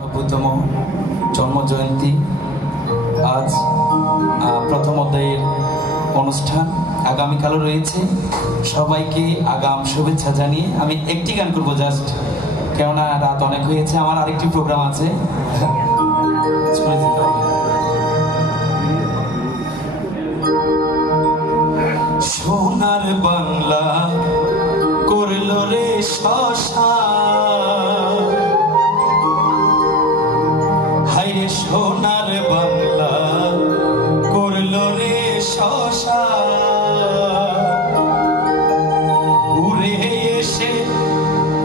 90তম জন্মজয়ন্তী আজ প্রথম অধ্যায়ের অনুষ্ঠান আগামীকালও রয়েছে। সবাইকে আগাম শুভেচ্ছা জানিয়ে আমি একটি গান করবো জাস্ট, কেননা রাত অনেক হয়েছে, আমার আরেকটি প্রোগ্রাম আছে। সোনার বাংলা করল রে শশা, হায়রে সোনার বাংলা করল রে শশা, উড়ে এসে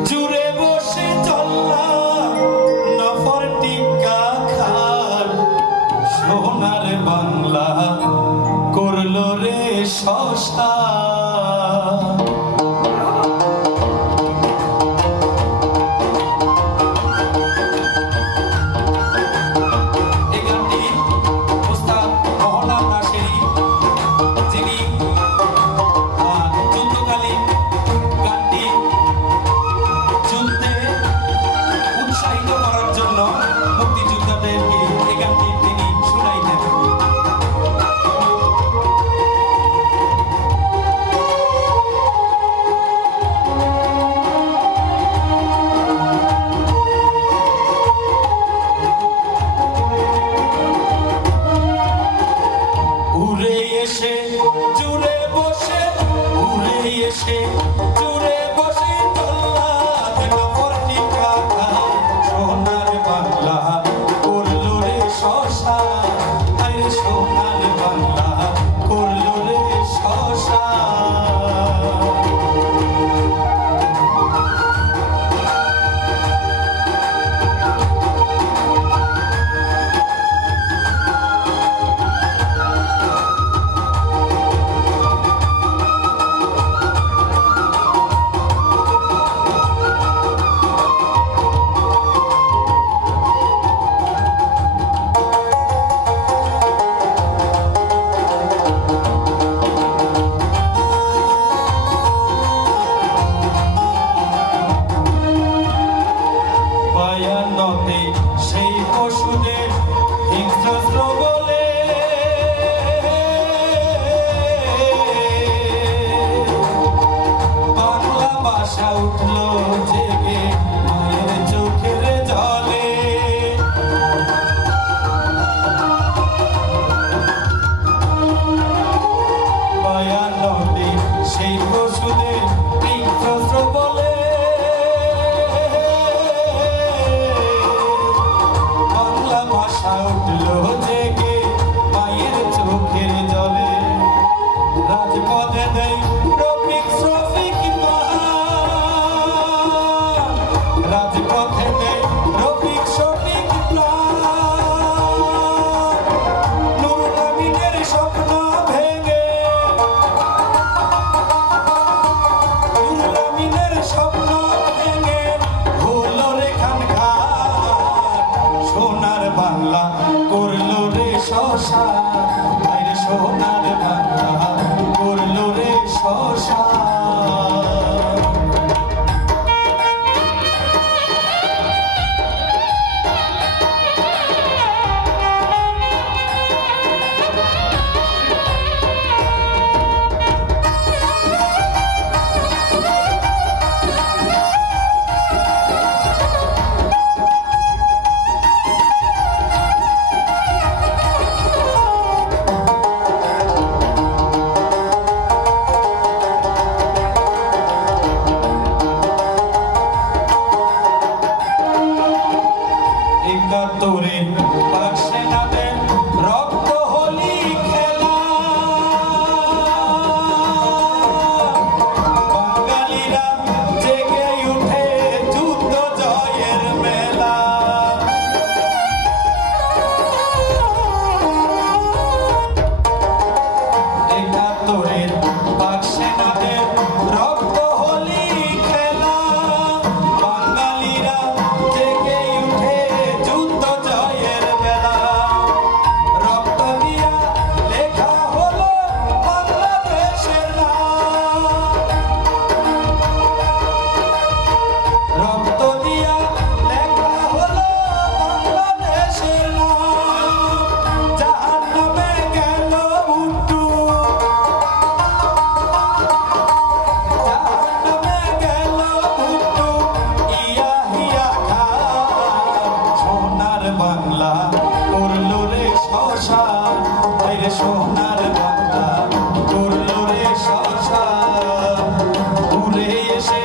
জুড়ে বসে চললা নফর টিকা খান, সোনার বাংলা করল রে শশা। সেই পশুদের হিংস্র বলে বাংলা ভাষা উঠল জেগে মায়ের চোখের জলে, বায়ান্নতে সেই পশুদের হিংস্র বলে উঠলো জেগে মায়ের চোখের জলে, রাজপথে দেয় রফিক শফিক প্রাণ, রাজপথে দেয় রফিক শফিক প্রাণ, নুরুল আমিনের স্বপ্ন ভেঙে, নুরুল আমিনের স্বপ্ন ভেঙে হলো রে খান খান, সোনার বাংলা করল রে শশা, হায়রে সোনার বাংলা করল রে শশা। একাত্তরের পাক সেনাদের রক্ত হোলি খেলা, বাঙালিরা জেগে উঠে যুদ্ধ জয়ের মেলা, একাত্তরের পাক সেনাদের রক্ত হোলি খেলা, বাঙালিরা জেগে উঠে যুদ্ধ জয়ের সোনার বাংলা করলো রে শ্মশান। ঘুরে এসে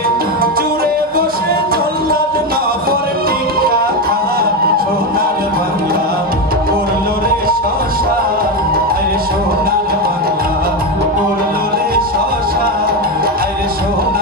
জুড়ে বসে জল্লাদ নগর টিকা খান। সোনার বাংলা করলো রে শ্মশান। আরে সোনার বাংলা করলো রে শ্মশান। আরে সোনার